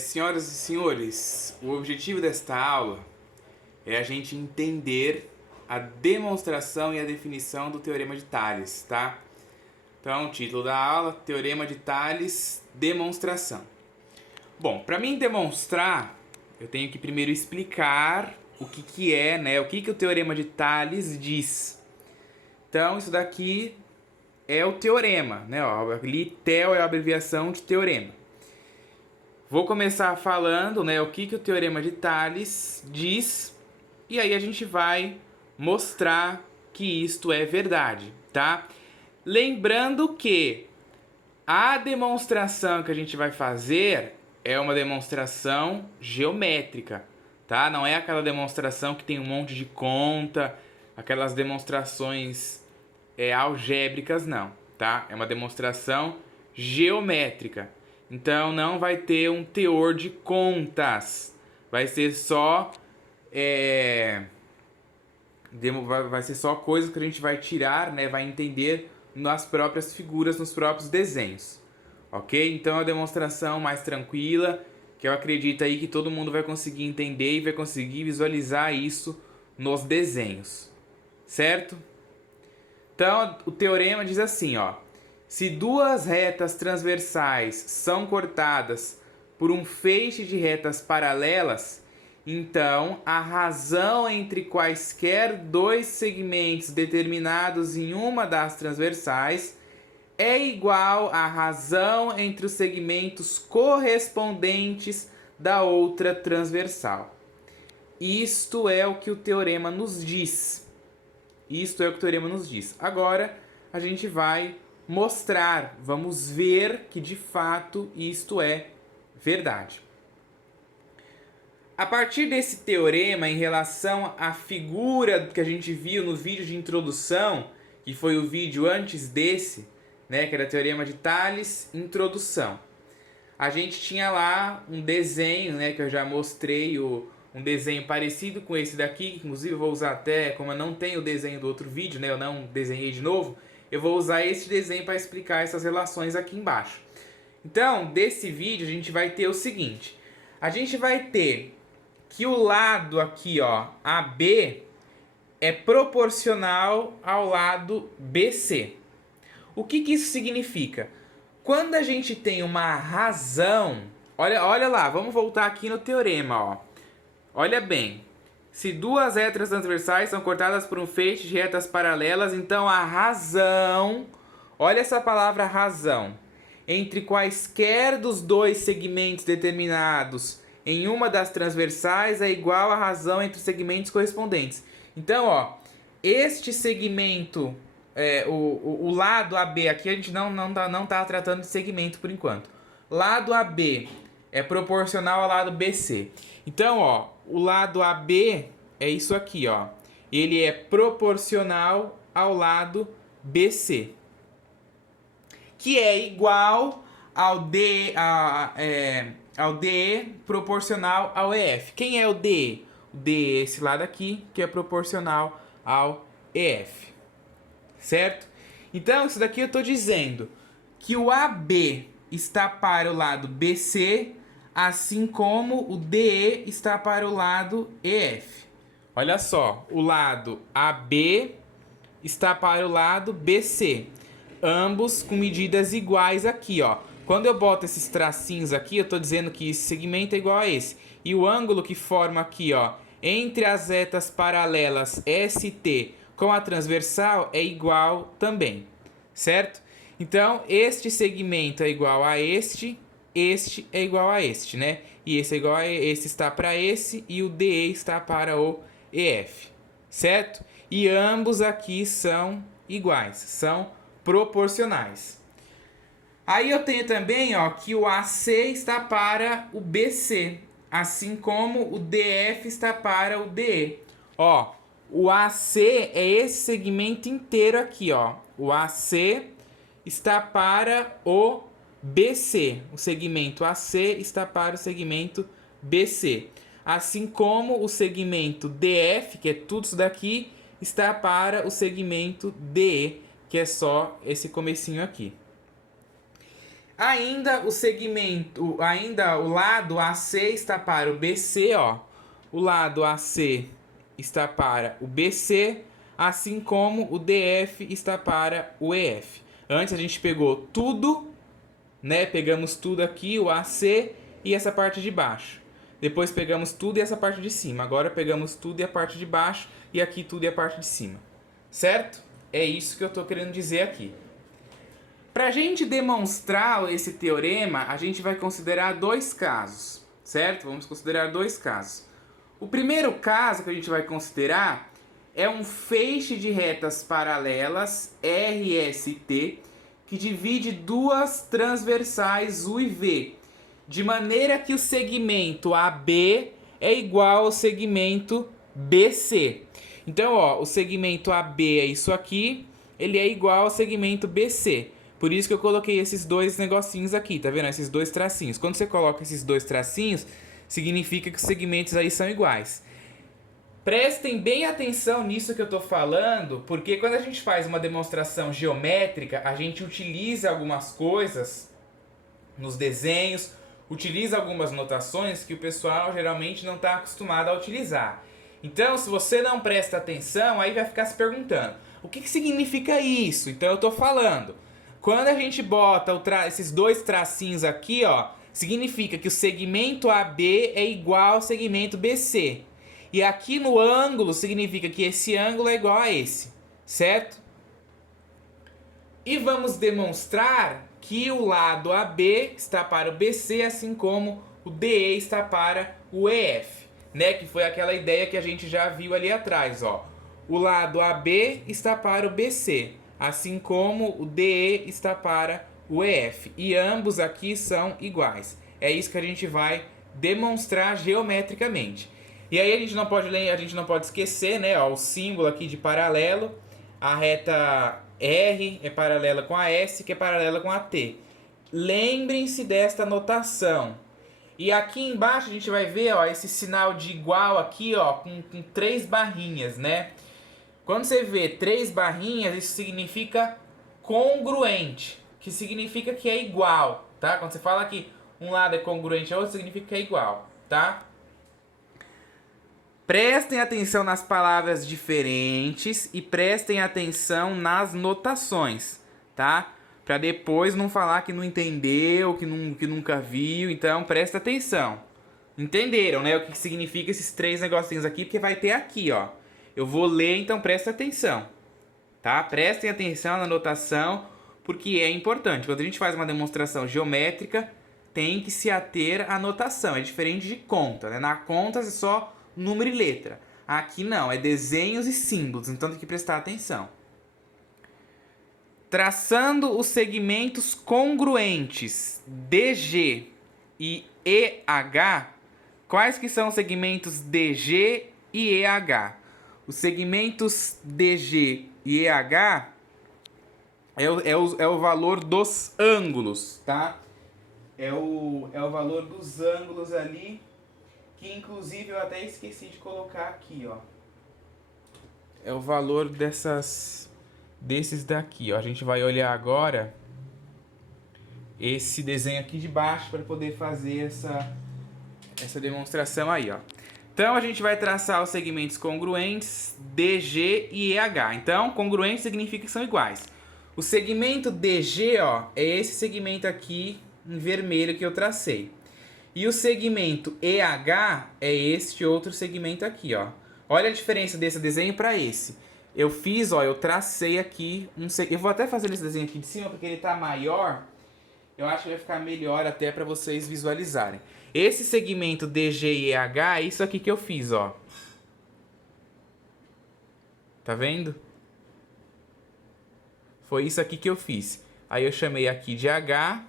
Senhoras e senhores, o objetivo desta aula é a gente entender a demonstração e a definição do Teorema de Tales, tá? Então, título da aula, Teorema de Tales, demonstração. Bom, para mim demonstrar, eu tenho que primeiro explicar o que é, né? O que o Teorema de Tales diz. Então, isso daqui é o teorema, né? Ali, TEL é a abreviação de teorema. Vou começar falando, né, o que o Teorema de Tales diz, e aí a gente vai mostrar que isto é verdade, tá? Lembrando que a demonstração que a gente vai fazer é uma demonstração geométrica, tá? Não é aquela demonstração que tem um monte de conta, aquelas demonstrações algébricas, não, tá? É uma demonstração geométrica. Então não vai ter um teor de contas. Vai ser só vai ser só coisas que a gente vai tirar, né? Vai entender nas próprias figuras, nos próprios desenhos. Ok? Então é uma demonstração mais tranquila, que eu acredito aí que todo mundo vai conseguir entender e vai conseguir visualizar isso nos desenhos. Certo? Então, o teorema diz assim, ó: se duas retas transversais são cortadas por um feixe de retas paralelas, então a razão entre quaisquer dois segmentos determinados em uma das transversais é igual à razão entre os segmentos correspondentes da outra transversal. Isto é o que o teorema nos diz. Isto é o que o teorema nos diz. Agora a gente vai mostrar, vamos ver que de fato isto é verdade. A partir desse teorema, em relação à figura que a gente viu no vídeo de introdução, que foi o vídeo antes desse, né, que era o Teorema de Tales, introdução. A gente tinha lá um desenho, né, que eu já mostrei, um desenho parecido com esse daqui, que inclusive eu vou usar até, como eu não tenho o desenho do outro vídeo, né, eu não desenhei de novo, eu vou usar esse desenho para explicar essas relações aqui embaixo. Então, desse vídeo a gente vai ter o seguinte: a gente vai ter que o lado aqui, ó, AB, é proporcional ao lado BC. O que isso significa? Quando a gente tem uma razão, olha lá, vamos voltar aqui no teorema, ó. Olha bem, se duas retas transversais são cortadas por um feixe de retas paralelas, então a razão, olha essa palavra razão, entre quaisquer dos dois segmentos determinados em uma das transversais é igual à razão entre os segmentos correspondentes. Então, ó, este segmento, o lado AB, aqui a gente não tá tratando de segmento por enquanto. Lado AB é proporcional ao lado BC. Então, ó, o lado AB é isso aqui, ó. Ele é proporcional ao lado BC, que é igual ao ao DE proporcional ao EF. Quem é o DE? O DE é esse lado aqui, que é proporcional ao EF. Certo? Então, isso daqui eu estou dizendo que o AB está para o lado BC, assim como o DE está para o lado EF. Olha só, o lado AB está para o lado BC, ambos com medidas iguais aqui, ó. Quando eu boto esses tracinhos aqui, eu estou dizendo que esse segmento é igual a esse. E o ângulo que forma aqui, ó, entre as retas paralelas ST com a transversal é igual também, certo? Então, este segmento é igual a este é igual a este, né? E esse é igual a esse, está para esse, e o DE está para o EF, certo? E ambos aqui são iguais, são proporcionais. Aí eu tenho também, ó, que o AC está para o BC, assim como o DF está para o DE. Ó, o AC é esse segmento inteiro aqui, ó. O AC está para o BC. O segmento AC está para o segmento BC. Assim como o segmento DF, que é tudo isso daqui, está para o segmento DE, que é só esse comecinho aqui. Ainda o lado AC está para o BC, ó. O lado AC está para o BC, assim como o DF está para o EF. Antes a gente pegou tudo, né? Pegamos tudo aqui, o AC e essa parte de baixo. Depois pegamos tudo e essa parte de cima. Agora pegamos tudo e a parte de baixo e aqui tudo e a parte de cima. Certo? É isso que eu estou querendo dizer aqui. Para a gente demonstrar esse teorema, a gente vai considerar dois casos, certo? Vamos considerar dois casos. O primeiro caso que a gente vai considerar é um feixe de retas paralelas RST que divide duas transversais U e V, de maneira que o segmento AB é igual ao segmento BC. Então, ó, o segmento AB é isso aqui, ele é igual ao segmento BC. Por isso que eu coloquei esses dois negocinhos aqui, tá vendo? Esses dois tracinhos. Quando você coloca esses dois tracinhos, significa que os segmentos aí são iguais. Prestem bem atenção nisso que eu tô falando, porque quando a gente faz uma demonstração geométrica, a gente utiliza algumas coisas nos desenhos, utiliza algumas notações que o pessoal geralmente não está acostumado a utilizar. Então, se você não presta atenção, aí vai ficar se perguntando, o que significa isso? Então eu tô falando... Quando a gente bota esses dois tracinhos aqui, ó, significa que o segmento AB é igual ao segmento BC. E aqui no ângulo significa que esse ângulo é igual a esse, certo? E vamos demonstrar que o lado AB está para o BC, assim como o DE está para o EF, né? Que foi aquela ideia que a gente já viu ali atrás, ó. O lado AB está para o BC, assim como o DE está para o EF. E ambos aqui são iguais. É isso que a gente vai demonstrar geometricamente. E aí a gente não pode esquecer, né, ó, o símbolo aqui de paralelo. A reta R é paralela com a S, que é paralela com a T. Lembrem-se desta notação. E aqui embaixo a gente vai ver, ó, esse sinal de igual aqui, ó, com 3 barrinhas, né? Quando você vê 3 barrinhas, isso significa congruente, que significa que é igual, tá? Quando você fala que um lado é congruente ao outro, significa que é igual, tá? Prestem atenção nas palavras diferentes e prestem atenção nas notações, tá? Para depois não falar que não entendeu, que nunca viu, então presta atenção. Entenderam, né? O que significa esses 3 negocinhos aqui, porque vai ter aqui, ó. Eu vou ler, então presta atenção, tá? Prestem atenção na notação, porque é importante. Quando a gente faz uma demonstração geométrica, tem que se ater à notação. É diferente de conta, né? Na conta é só número e letra. Aqui não, é desenhos e símbolos, então tem que prestar atenção. Traçando os segmentos congruentes DG e EH, quais que são os segmentos DG e EH? Os segmentos DG e EH é o valor dos ângulos, tá? É o valor dos ângulos ali, que inclusive eu até esqueci de colocar aqui, ó. É o valor desses daqui, ó. A gente vai olhar agora esse desenho aqui de baixo para poder fazer essa demonstração aí, ó. Então a gente vai traçar os segmentos congruentes DG e EH. Então, congruentes significa que são iguais. O segmento DG, ó, é esse segmento aqui em vermelho que eu tracei. E o segmento EH é este outro segmento aqui, ó. Olha a diferença desse desenho para esse. Eu fiz, ó, eu tracei aqui eu vou até fazer esse desenho aqui de cima porque ele tá maior. Eu acho que vai ficar melhor até para vocês visualizarem. Esse segmento DG e EH é isso aqui que eu fiz, ó. Tá vendo? Foi isso aqui que eu fiz. Aí eu chamei aqui de H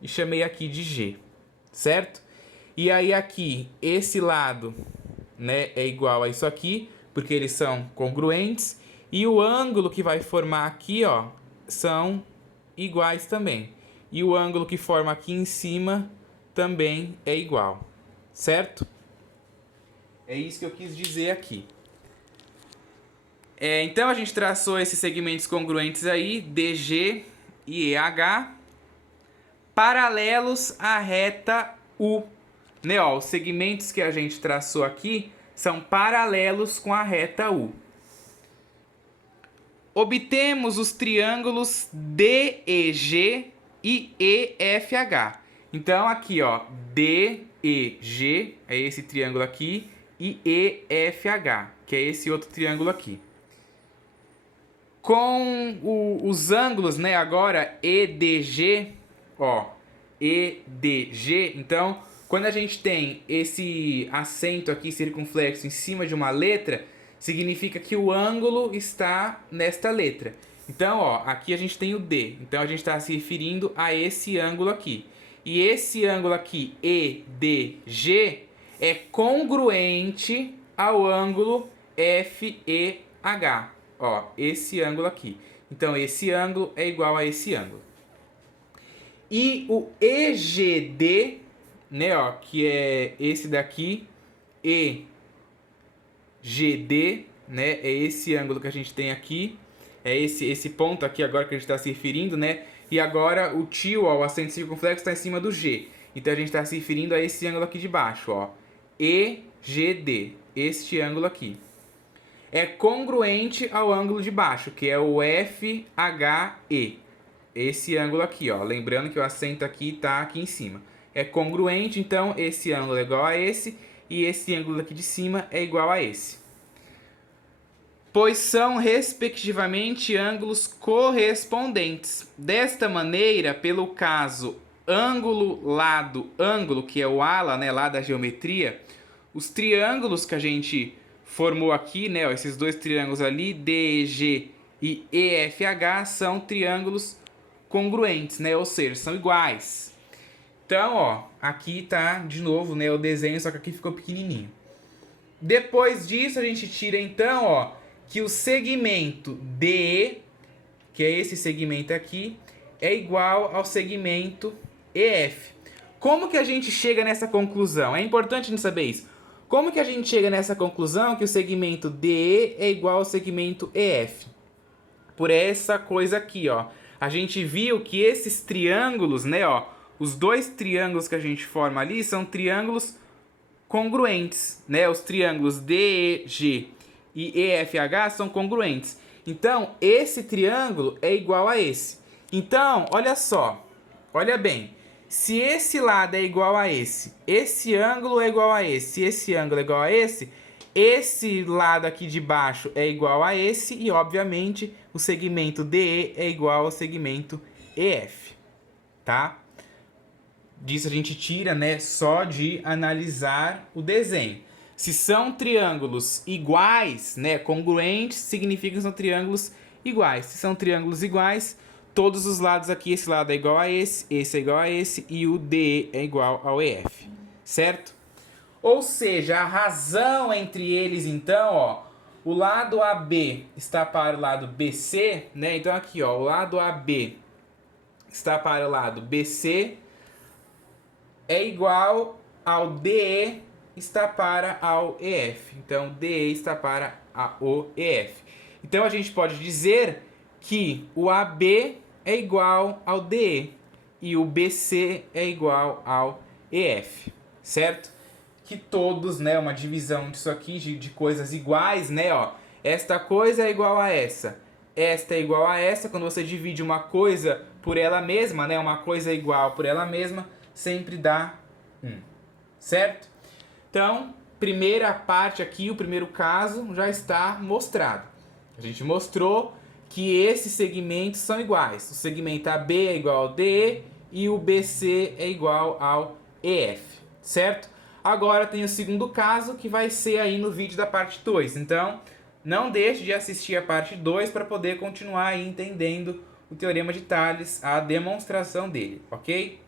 e chamei aqui de G, certo? E aí aqui, esse lado, né, é igual a isso aqui, porque eles são congruentes. E o ângulo que vai formar aqui, ó, são iguais também. E o ângulo que forma aqui em cima também é igual, certo? É isso que eu quis dizer aqui. Então a gente traçou esses segmentos congruentes aí, DG e EH. paralelos à reta U. Né, ó, os segmentos que a gente traçou aqui são paralelos com a reta U. Obtemos os triângulos DEG e EFH. Então, aqui, ó, DEG é esse triângulo aqui e EFH, que é esse outro triângulo aqui. Com os ângulos, né, agora EDG, ó, EDG, então, quando a gente tem esse acento aqui circunflexo em cima de uma letra, significa que o ângulo está nesta letra. Então, ó, aqui a gente tem o D. Então, a gente está se referindo a esse ângulo aqui. E esse ângulo aqui, EDG, é congruente ao ângulo FEH. Ó, esse ângulo aqui. Então, esse ângulo é igual a esse ângulo. E o EGD, né, ó, que é esse daqui, EGD, né, é esse ângulo que a gente tem aqui, é esse ponto aqui agora que a gente está se referindo, né, e agora o tio, ó, o acento circunflexo está em cima do G, então a gente está se referindo a esse ângulo aqui de baixo, ó, EGD, este ângulo aqui. É congruente ao ângulo de baixo, que é o FHE, esse ângulo aqui, ó, lembrando que o acento aqui está aqui em cima. É congruente, então esse ângulo é igual a esse, e esse ângulo aqui de cima é igual a esse. Pois são, respectivamente, ângulos correspondentes. Desta maneira, pelo caso ângulo, lado, ângulo, que é o ala, né, lá da geometria, os triângulos que a gente formou aqui, né, ó, esses dois triângulos ali, DEG e EFH, são triângulos congruentes, né, ou seja, são iguais. Então, ó, aqui tá de novo, né, o desenho, só que aqui ficou pequenininho. Depois disso, a gente tira então, ó, que o segmento DE, que é esse segmento aqui, é igual ao segmento EF. Como que a gente chega nessa conclusão? É importante a gente saber isso. Como que a gente chega nessa conclusão que o segmento DE é igual ao segmento EF? Por essa coisa aqui, ó. A gente viu que esses triângulos, né, ó, os dois triângulos que a gente forma ali são triângulos congruentes, né? Os triângulos DEG e EFH são congruentes. Então, esse triângulo é igual a esse. Então, olha só, olha bem. Se esse lado é igual a esse ângulo é igual a esse ângulo é igual a esse lado aqui de baixo é igual a esse e, obviamente, o segmento DE é igual ao segmento EF, tá? Disso a gente tira, né, só de analisar o desenho. Se são triângulos iguais, né, congruentes, significa que são triângulos iguais. Se são triângulos iguais, todos os lados aqui, esse lado é igual a esse é igual a esse e o DE é igual ao EF, certo? Ou seja, a razão entre eles, então, ó, o lado AB está para o lado BC, né? Então aqui, ó, o lado AB está para o lado BC é igual ao DE está para ao EF. Então, DE está para o EF. Então, a gente pode dizer que o AB é igual ao DE e o BC é igual ao EF, certo? Que todos, né, uma divisão disso aqui de coisas iguais, né, ó. Esta coisa é igual a essa é igual a essa. Quando você divide uma coisa por ela mesma, né, uma coisa igual por ela mesma, sempre dá 1, certo? Então, primeira parte aqui, o primeiro caso já está mostrado. A gente mostrou que esses segmentos são iguais. O segmento AB é igual ao DE e o BC é igual ao EF, certo? Agora tem o segundo caso que vai ser aí no vídeo da parte 2. Então, não deixe de assistir a parte 2 para poder continuar aí entendendo o Teorema de Tales, a demonstração dele, ok?